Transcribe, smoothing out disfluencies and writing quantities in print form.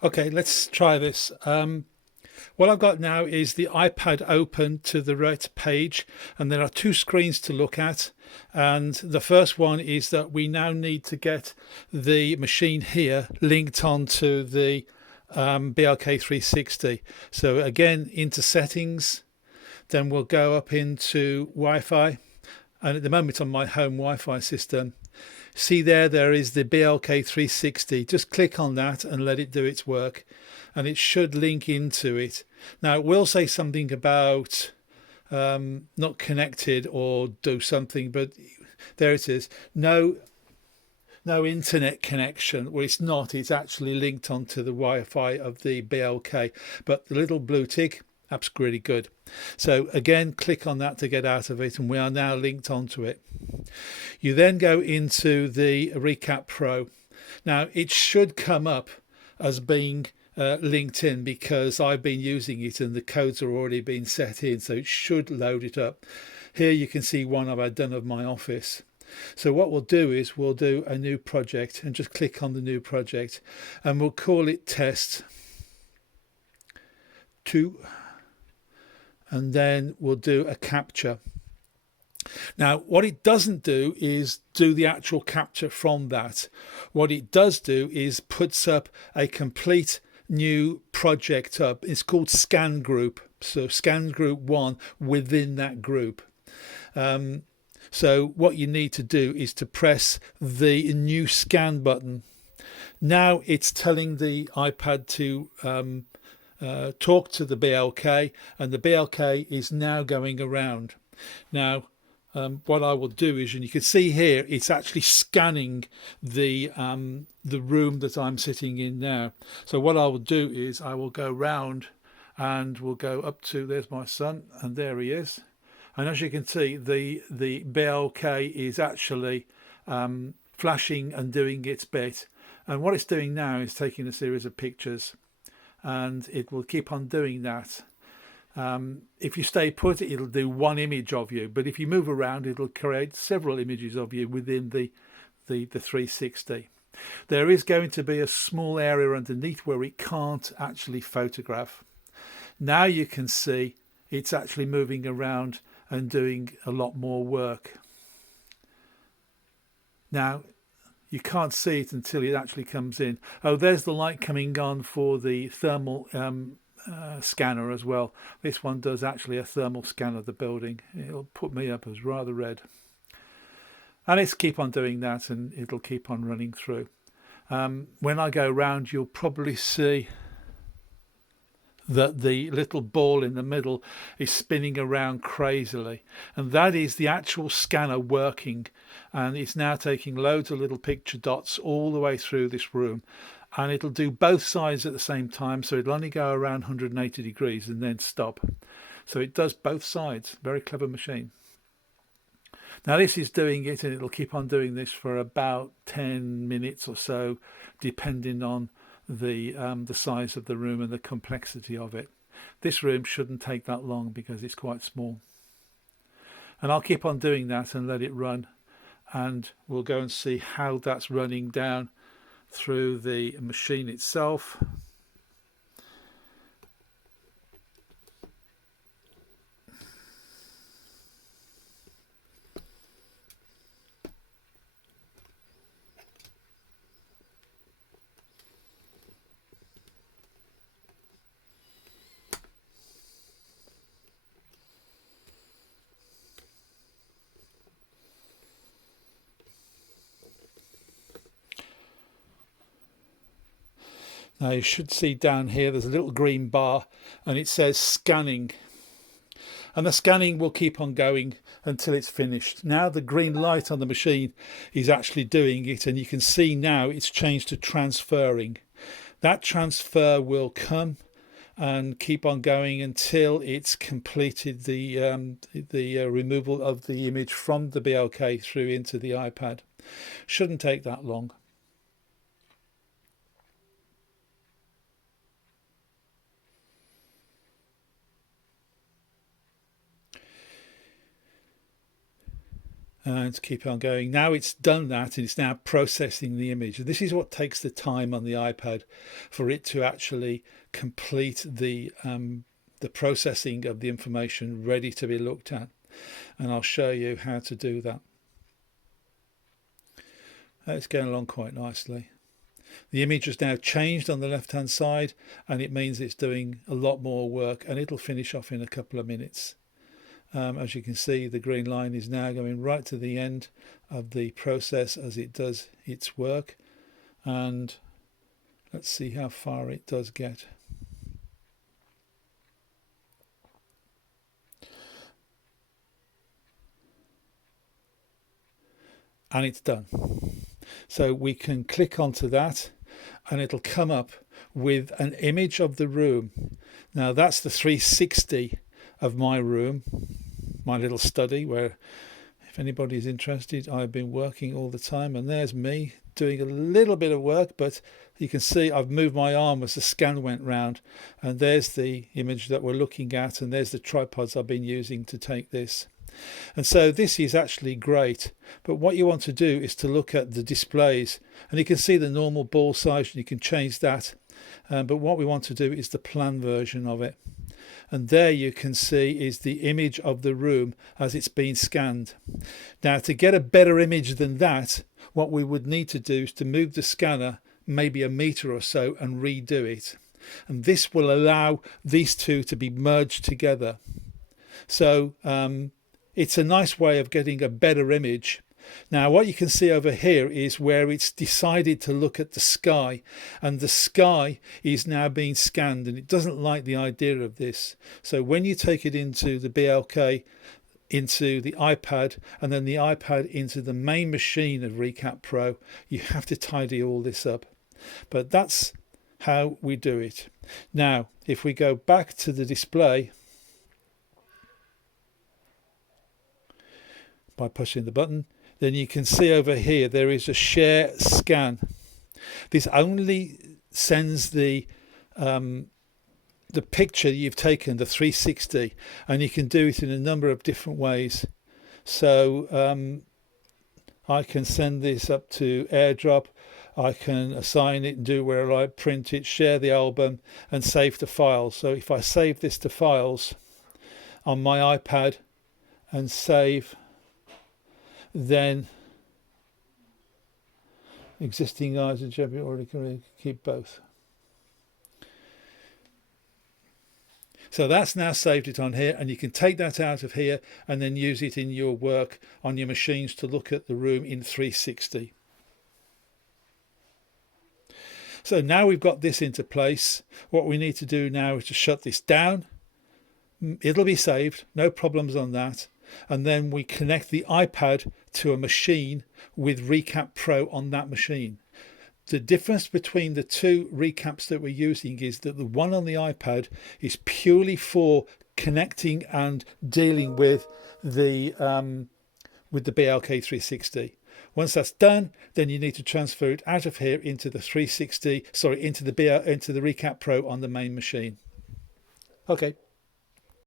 Okay, let's try this. What I've got now is the iPad open to the right page, and there are two screens to look at. And the first one is that we now need to get the machine here linked onto the BLK 360. So again, into settings, then we'll go up into Wi-Fi. And at the moment on my home Wi-Fi system, see there is the BLK 360. Just click on that and let it do its work, and it should link into it. Now it will say something about not connected or do something, but there it is. No internet connection. Well, it's not. It's actually linked onto the Wi-Fi of the BLK. But the little blue tick, that's really good. So again, click on that to get out of it, and we are now linked onto it. You then go into the Recap Pro. Now it should come up as being linked in because I've been using it and the codes are already been set in, so it should load it up. Here you can see one I've done of my office. So what we'll do is we'll do a new project and just click on the new project, and we'll call it test 2, and then we'll do a capture. Now what it doesn't do is do the actual capture from that. What it does do is puts up a complete new project up. It's called scan group, so scan group 1 within that group. So what you need to do is to press the new scan button. Now it's telling the iPad to talk to the BLK, and the BLK is now going around. Now what I will do is, and you can see here, it's actually scanning the room that I'm sitting in now. So what I will do is I will go round and we'll go up to, there's my son, and there he is. And as you can see, the BLK is actually flashing and doing its bit. And what it's doing now is taking a series of pictures, and it will keep on doing that. If you stay put, it'll do one image of you, but if you move around, it'll create several images of you within the 360. There is going to be a small area underneath where it can't actually photograph. Now you can see it's actually moving around and doing a lot more work. Now you can't see it until it actually comes in. Oh, there's the light coming on for the thermal scanner as well. This one does actually a thermal scan of the building. It'll put me up as rather red, and it's keep on doing that, and it'll keep on running through. When I go round, you'll probably see that the little ball in the middle is spinning around crazily, and that is the actual scanner working, and it's now taking loads of little picture dots all the way through this room, and it'll do both sides at the same time, so it'll only go around 180 degrees and then stop. So it does both sides. Very clever machine. Now this is doing it, and it'll keep on doing this for about 10 minutes or so, depending on the size of the room and the complexity of it. This room shouldn't take that long because it's quite small. And I'll keep on doing that and let it run, and we'll go and see how that's running down through the machine itself. Now you should see down here there's a little green bar, and it says scanning, and the scanning will keep on going until it's finished. Now the green light on the machine is actually doing it, and you can see now it's changed to transferring. That transfer will come and keep on going until it's completed the removal of the image from the BLK through into the iPad. Shouldn't take that long. and keep on going. Now it's done that, and it's now processing the image. And this is what takes the time on the iPad for it to actually complete the processing of the information ready to be looked at. And I'll show you how to do that. It's going along quite nicely. The image has now changed on the left hand side, and it means it's doing a lot more work, and it'll finish off in a couple of minutes. As you can see, the green line is now going right to the end of the process as it does its work, and let's see how far it does get. And it's done. So we can click onto that and it'll come up with an image of the room. Now that's the 360 of my room, my little study, where if anybody's interested, I've been working all the time. And there's me doing a little bit of work, but you can see I've moved my arm as the scan went round, and there's the image that we're looking at, and there's the tripods I've been using to take this. And so this is actually great, but what you want to do is to look at the displays, and you can see the normal ball size, and you can change that, but what we want to do is the plan version of it. And there you can see is the image of the room as it's been scanned. Now, to get a better image than that, what we would need to do is to move the scanner maybe a meter or so and redo it, and this will allow these two to be merged together. So it's a nice way of getting a better image. Now what you can see over here is where it's decided to look at the sky, and the sky is now being scanned, and it doesn't like the idea of this. So when you take it into the BLK, into the iPad, and then the iPad into the main machine of Recap Pro, you have to tidy all this up. But that's how we do it. Now if we go back to the display by pushing the button, then you can see over here there is a share scan. This only sends the picture you've taken, the 360, and you can do it in a number of different ways. So I can send this up to AirDrop, I can assign it and do where I print it, share the album, and save the files. So if I save this to files on my iPad and save, then existing items already can keep both. So that's now saved it on here, and you can take that out of here and then use it in your work on your machines to look at the room in 360. So now we've got this into place, what we need to do now is to shut this down. It'll be saved, no problems on that. And then we connect the iPad to a machine with Recap Pro on that machine. The difference between the two recaps that we're using is that the one on the iPad is purely for connecting and dealing with the BLK 360. Once that's done, then you need to transfer it out of here into the 360, into the Recap Pro on the main machine. Okay.